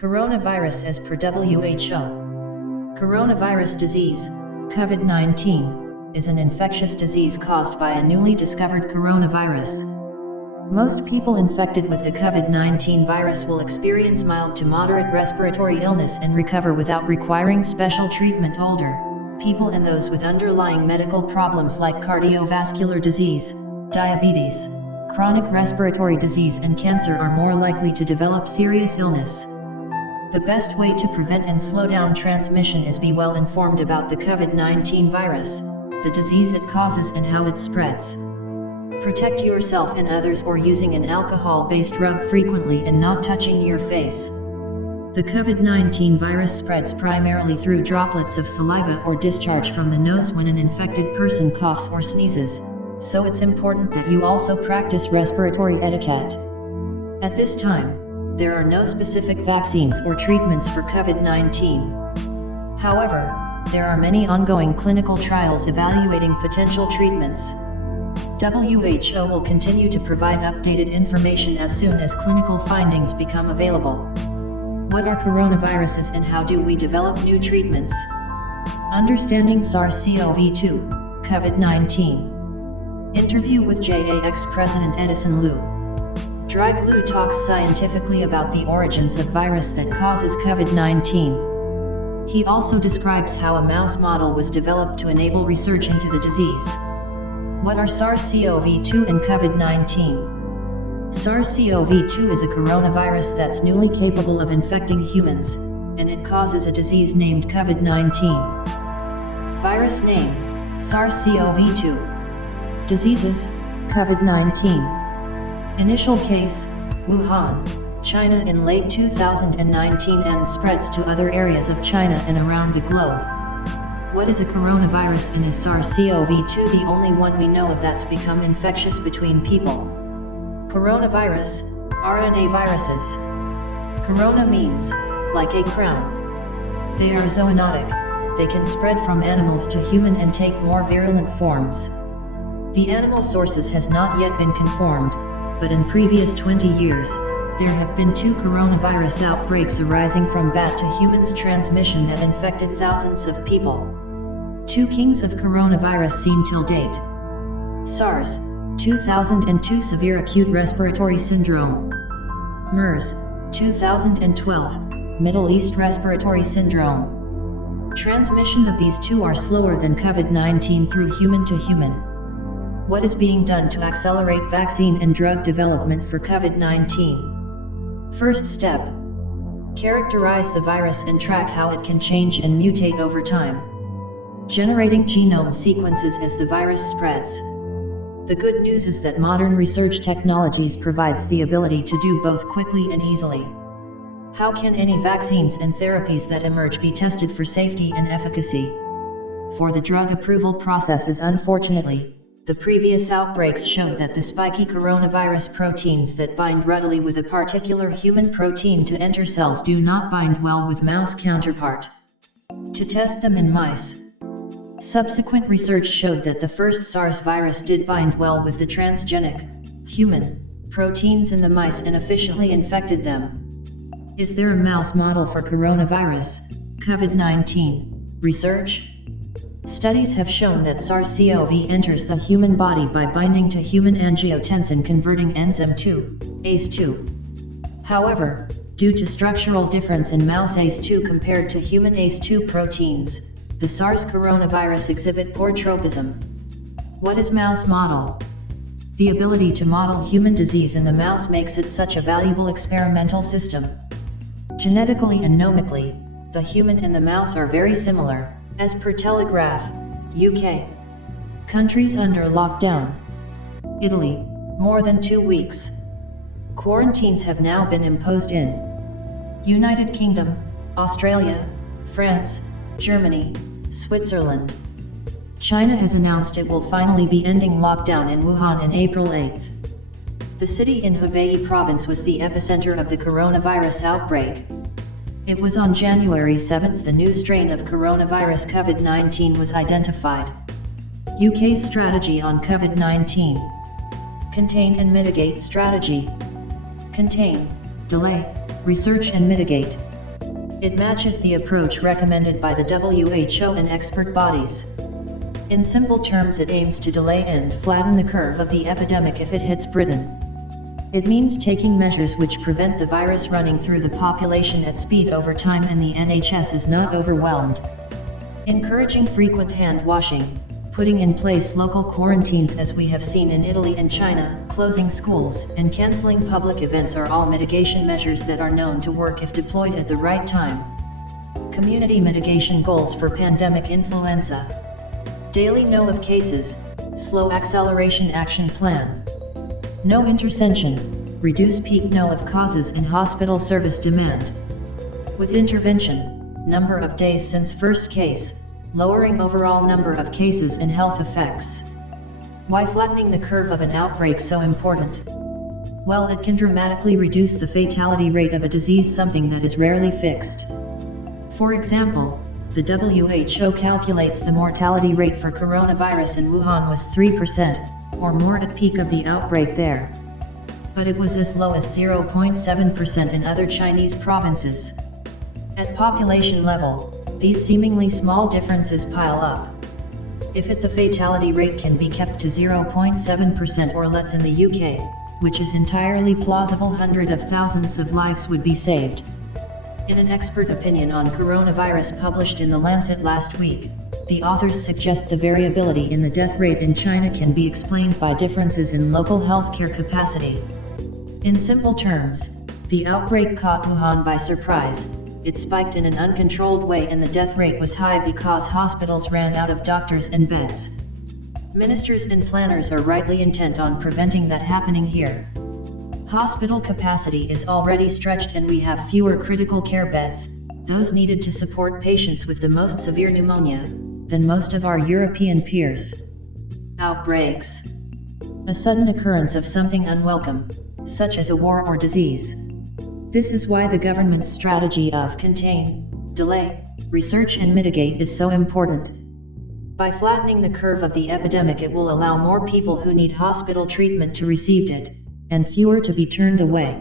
Coronavirus as per WHO. Coronavirus disease, COVID-19, is an infectious disease caused by a newly discovered coronavirus. Most people infected with the COVID-19 virus will experience mild to moderate respiratory illness and recover without requiring special treatment. Older people and those with underlying medical problems like cardiovascular disease, diabetes, chronic respiratory disease and cancer are more likely to develop serious illness. The best way to prevent and slow down transmission is be well informed about the COVID-19 virus, the disease it causes and how it spreads. Protect yourself and others or using an alcohol-based rub frequently and not touching your face. The COVID-19 virus spreads primarily through droplets of saliva or discharge from the nose when an infected person coughs or sneezes, so it's important that you also practice respiratory etiquette. At this time, there are no specific vaccines or treatments for COVID-19. However, there are many ongoing clinical trials evaluating potential treatments. WHO will continue to provide updated information as soon as clinical findings become available. What are coronaviruses and how do we develop new treatments? Understanding SARS-CoV-2, COVID-19. Interview with JAX President Edison Liu. Drive Liu talks scientifically about the origins of virus that causes COVID-19. He also describes how a mouse model was developed to enable research into the disease. What are SARS-CoV-2 and COVID-19? SARS-CoV-2 is a coronavirus that's newly capable of infecting humans, and it causes a disease named COVID-19. Virus name, SARS-CoV-2. Diseases, COVID-19. Initial case, Wuhan, China in late 2019 and spreads to other areas of China and around the globe. What is a coronavirus and is SARS-CoV-2 the only one we know of that's become infectious between people? Coronavirus, RNA viruses. Corona means, like a crown. They are zoonotic, they can spread from animals to human and take more virulent forms. The animal sources has not yet been confirmed, but in previous 20 years, there have been 2 coronavirus outbreaks arising from bat to humans transmission that infected thousands of people. 2 kings of coronavirus seen till date. SARS, 2002 severe acute respiratory syndrome. MERS, 2012, Middle East respiratory syndrome. Transmission of these 2 are slower than COVID-19 through human to human. What is being done to accelerate vaccine and drug development for COVID-19? First step. Characterize the virus and track how it can change and mutate over time. Generating genome sequences as the virus spreads. The good news is that modern research technologies provides the ability to do both quickly and easily. How can any vaccines and therapies that emerge be tested for safety and efficacy? For the drug approval processes, unfortunately, the previous outbreaks showed that the spiky coronavirus proteins that bind readily with a particular human protein to enter cells do not bind well with mouse counterpart. To test them in mice. Subsequent research showed that the first SARS virus did bind well with the transgenic, human, proteins in the mice and efficiently infected them. Is there a mouse model for coronavirus, COVID-19, research? Studies have shown that SARS-CoV enters the human body by binding to human angiotensin converting enzyme 2, ACE2. However, due to structural difference in mouse ACE2 compared to human ACE2 proteins, the SARS coronavirus exhibit poor tropism. What is mouse model? The ability to model human disease in the mouse makes it such a valuable experimental system. Genetically and nomically, the human and the mouse are very similar. As per Telegraph, UK. Countries under lockdown. Italy, more than 2 weeks. Quarantines have now been imposed in United Kingdom, Australia, France, Germany, Switzerland. China has announced it will finally be ending lockdown in Wuhan on April 8th. The city in Hubei province was the epicenter of the coronavirus outbreak. It was on January 7 the new strain of coronavirus COVID-19 was identified. UK's strategy on COVID-19. Contain and mitigate strategy. Contain, delay, research and mitigate. It matches the approach recommended by the WHO and expert bodies. In simple terms, it aims to delay and flatten the curve of the epidemic if it hits Britain. It means taking measures which prevent the virus running through the population at speed over time and the NHS is not overwhelmed. Encouraging frequent hand washing, putting in place local quarantines as we have seen in Italy and China, closing schools, and cancelling public events are all mitigation measures that are known to work if deployed at the right time. Community mitigation goals for pandemic influenza. Daily know of cases, slow acceleration action plan. No intervention, reduce peak know of causes in hospital service demand. With intervention, number of days since first case, lowering overall number of cases and health effects. Why flattening the curve of an outbreak so important? Well, it can dramatically reduce the fatality rate of a disease, something that is rarely fixed. For example, the WHO calculates the mortality rate for coronavirus in Wuhan was 3%, or more at peak of the outbreak there. But it was as low as 0.7% in other Chinese provinces. At population level, these seemingly small differences pile up. If the fatality rate can be kept to 0.7% or less in the UK, which is entirely plausible, hundreds of thousands of lives would be saved. In an expert opinion on coronavirus published in The Lancet last week, the authors suggest the variability in the death rate in China can be explained by differences in local healthcare capacity. In simple terms, the outbreak caught Wuhan by surprise. It spiked in an uncontrolled way and the death rate was high because hospitals ran out of doctors and beds. Ministers and planners are rightly intent on preventing that happening here. Hospital capacity is already stretched and we have fewer critical care beds, those needed to support patients with the most severe pneumonia, than most of our European peers. Outbreaks. A sudden occurrence of something unwelcome, such as a war or disease. This is why the government's strategy of contain, delay, research and mitigate is so important. By flattening the curve of the epidemic, it will allow more people who need hospital treatment to receive it, and fewer to be turned away.